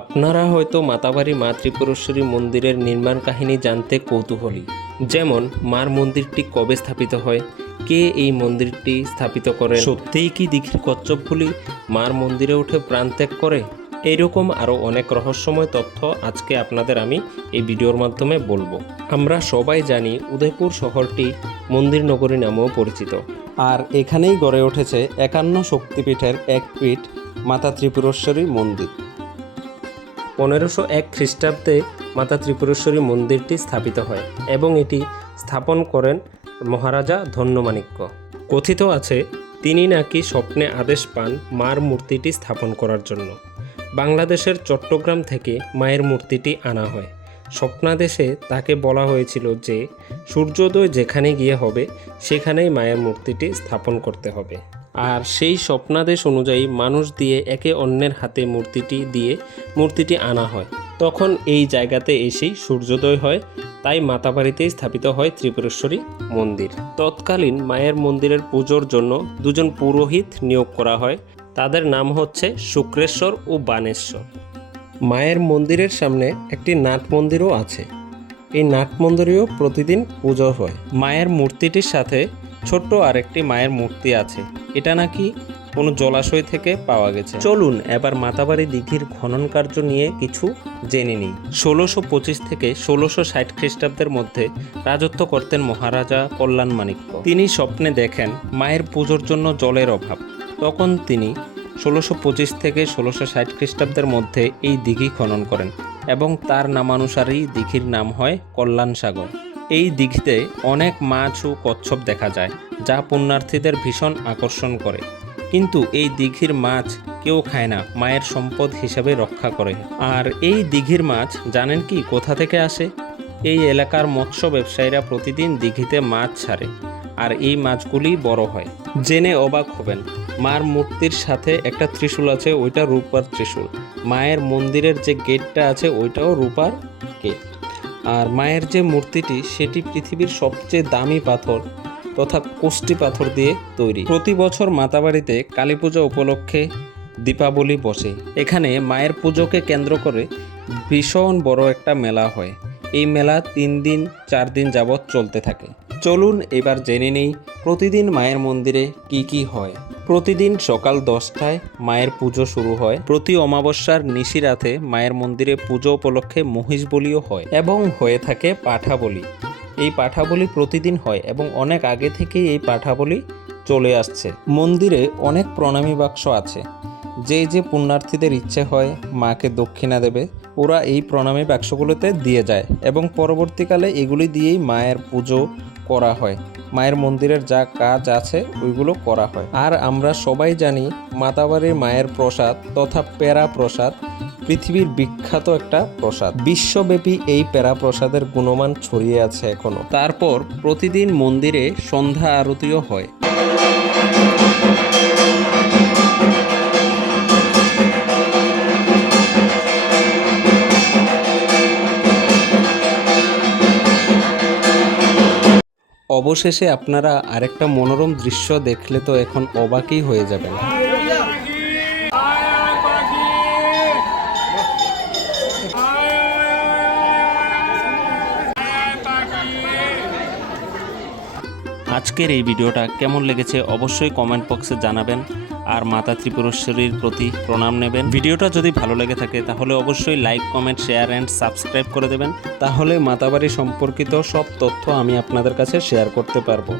আপনারা হয়তো মাতাবাড়ি মা ত্রিপুরেশ্বরী মন্দিরের নির্মাণ কাহিনী জানতে কৌতূহলী। যেমন মার মন্দিরটি কবে স্থাপিত হয়, কে এই মন্দিরটি স্থাপিত করেন, সত্যিই কি দীঘির কচ্ছপগুলি মার মন্দিরে উঠে প্রাণত্যাগ করে, এইরকম আরও অনেক রহস্যময় তথ্য আজকে আপনাদের আমি এই ভিডিওর মাধ্যমে বলবো। আমরা সবাই জানি উদয়পুর শহরটি মন্দির নগরী নামেও পরিচিত, আর এখানেই গড়ে উঠেছে 51 শক্তিপীঠের এক পীঠ মাতা ত্রিপুরেশ্বরী মন্দির। 1501 খ্রিস্টাব্দে মাতা ত্রিপুরেশ্বরী মন্দিরটি স্থাপিত হয় এবং এটি স্থাপন করেন মহারাজা ধন্যমাণিক্য। কথিত আছে তিনি নাকি স্বপ্নে আদেশ পান মার মূর্তিটি স্থাপন করার জন্য। বাংলাদেশের চট্টগ্রাম থেকে মায়ের মূর্তিটি আনা হয়। স্বপ্নাদেশে তাকে বলা হয়েছিল যে সূর্যোদয় যেখানে গিয়ে হবে সেখানেই মায়ের মূর্তিটি স্থাপন করতে হবে। আর সেই স্বপ্নাদেশ অনুযায়ী মানুষ দিয়ে একে অন্যের হাতে মূর্তিটি আনা হয়। তখন এই জায়গাতে এসেই সূর্যোদয় হয়, তাই মাতাবাড়িতেই স্থাপিত হয় ত্রিপুরেশ্বরী মন্দির। তৎকালীন মায়ের মন্দিরের পুজোর জন্য দুজন পুরোহিত নিয়োগ করা হয়। তাদের নাম হচ্ছে শুক্রেশ্বর ও বানেশ্বর। মায়ের মন্দিরের সামনে একটি নাট মন্দিরও আছে। এই নাট মন্দিরেও প্রতিদিন পুজো হয়। মায়ের মূর্তিটির সাথে ছোট্ট আরেকটি মায়ের মূর্তি আছে, এটা নাকি কোনো জলাশয় থেকে পাওয়া গেছে। চলুন এবার মাতাবাড়ি দীঘির খনন কার্য নিয়ে কিছু জেনে নিই। 1625 থেকে 1660 খ্রিস্টাব্দের মধ্যে রাজত্ব করতেন মহারাজা কল্যাণ মাণিক্য। তিনি স্বপ্নে দেখেন মায়ের পুজোর জন্য জলের অভাব। তখন তিনি 1625 থেকে 1660 খ্রিস্টাব্দের মধ্যে এই দিঘি খনন করেন এবং তার নামানুসারেই দিঘির নাম হয় কল্যাণ সাগর। এই দিঘিতে অনেক মাছ ও কচ্ছপ দেখা যায়, যা পুণ্যার্থীদের ভীষণ আকর্ষণ করে। কিন্তু এই দিঘির মাছ কেউ খায় না, মায়ের সম্পদ হিসাবে রক্ষা করে। আর এই দিঘির মাছ জানেন কি কোথা থেকে আসে? এই এলাকার মৎস্য ব্যবসায়ীরা প্রতিদিন দিঘিতে মাছ ছাড়ে, আর এই মাছগুলি বড় হয়। জেনে অবাক হবেন, মার মূর্তির সাথে একটা ত্রিশূল আছে, ওইটা রূপার ত্রিশূল। মায়ের মন্দিরের যে গেটটা আছে ওইটাও রূপার গেট। আর মায়ের যে মূর্তিটি সেটি পৃথিবীর সবচেয়ে দামি পাথর তথা কোষ্টি পাথর দিয়ে তৈরি। প্রতি বছর মাতাবাড়িতে কালী পূজা উপলক্ষে দীপাবলি বসে। এখানে মায়ের পুজোকে কেন্দ্র করে ভীষণ বড় একটা মেলা হয়। এই মেলা 3 দিন 4 দিন যাবৎ চলতে থাকে। চলুন এবার জেনে নেই প্রতিদিন মায়ের মন্দিরে কি কি হয়। প্রতিদিন সকাল 10টায় মায়ের পুজো শুরু হয়। প্রতি অমাবস্যার নিশিরাতে মায়ের মন্দিরে পুজো উপলক্ষে মহিষ বলিও হয় এবং হয়ে থাকে পাঠা বলি। এই পাঠা বলি প্রতিদিন হয় এবং অনেক আগে থেকেই এই পাঠা বলি চলে আসছে। মন্দিরে অনেক প্রণামী বাক্স আছে। যে পুণ্যার্থীদের ইচ্ছে হয় মাকে দক্ষিণা দেবে, ওরা এই প্রণামী বাক্সগুলোতে দিয়ে যায় এবং পরবর্তীকালে এগুলি দিয়েই মায়ের পুজো করা হয়। মায়ের মন্দিরের যা কাজ আছে ওইগুলো করা হয়। আর আমরা সবাই জানি মাতাবাড়ির মায়ের প্রসাদ তথা পেরা প্রসাদ পৃথিবীর বিখ্যাত একটা প্রসাদ। বিশ্বব্যাপী এই পেরা প্রসাদের গুণমান ছড়িয়ে আছে এখনো। তারপর প্রতিদিন মন্দিরে সন্ধ্যা আরতিও হয়। অবশেষে আপনারা আরেকটা মনোরম দৃশ্য দেখলে তো এখন অবাকই হয়ে যাবেন। আজকের এই ভিডিওটা কেমন লেগেছে অবশ্যই কমেন্ট বক্সে জানাবেন, আর মাতা ত্রিপুরেশ্বরীর প্রতি প্রণাম নেবেন। ভিডিওটা যদি ভালো লেগে থাকে তাহলে অবশ্যই like, comment, share and subscribe করে দেবেন। তাহলে মাতাবাড়ি সম্পর্কিত সব তথ্য আমি আপনাদের কাছে শেয়ার করতে পারবো।